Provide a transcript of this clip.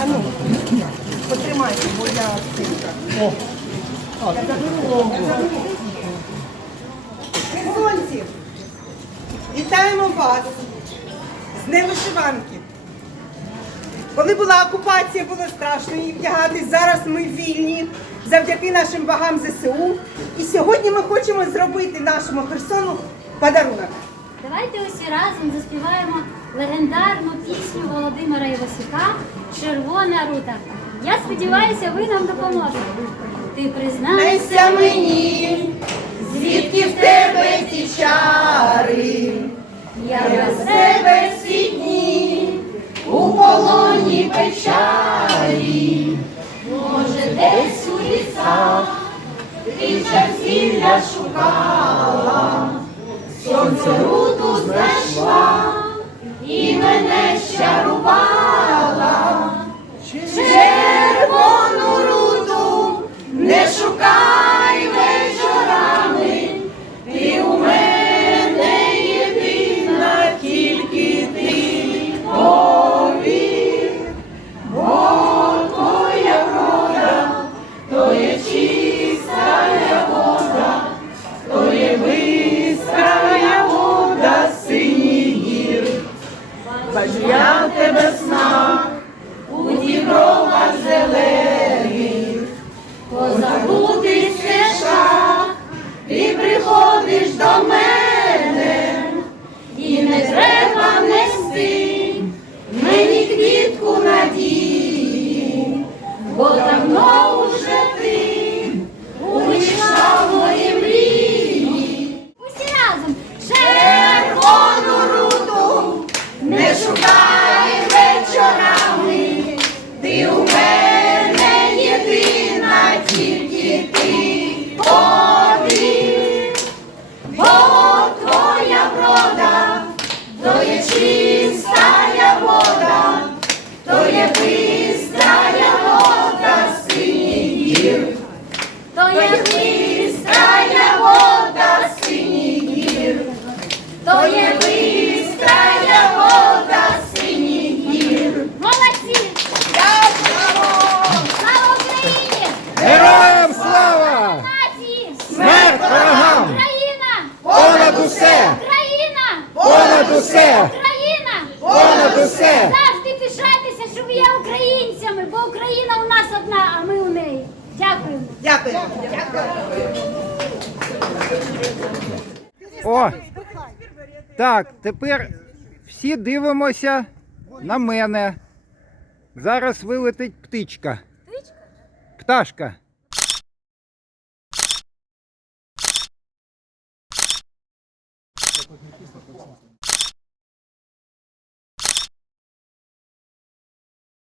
А ну, потримайте, бо я Херсонці, вітаємо вас з Днем вишиванки. Коли була окупація, було страшно її вдягати. Зараз ми вільні завдяки нашим вагам ЗСУ. І сьогодні ми хочемо зробити нашому Херсону подарунок. Давайте усі разом заспіваємо легендарну пісню Володимира Івасюка Червона рута. Я сподіваюся, ви нам допоможете. Ти признайся мені, звідки в тебе ті чари, я без тебе всі дні у полоні печалі, може десь у лісах. ти зілля шукала, ти у мене єдина, тільки ти. Повір, бо твоя врода, то є чиста вода, то є бистрая вода синіх гір, То вода є Україна у нас одна, а ми у неї. Дякуємо. Дякую. О! Так, тепер всі дивимося на мене. Зараз вилетить птичка. Пташка.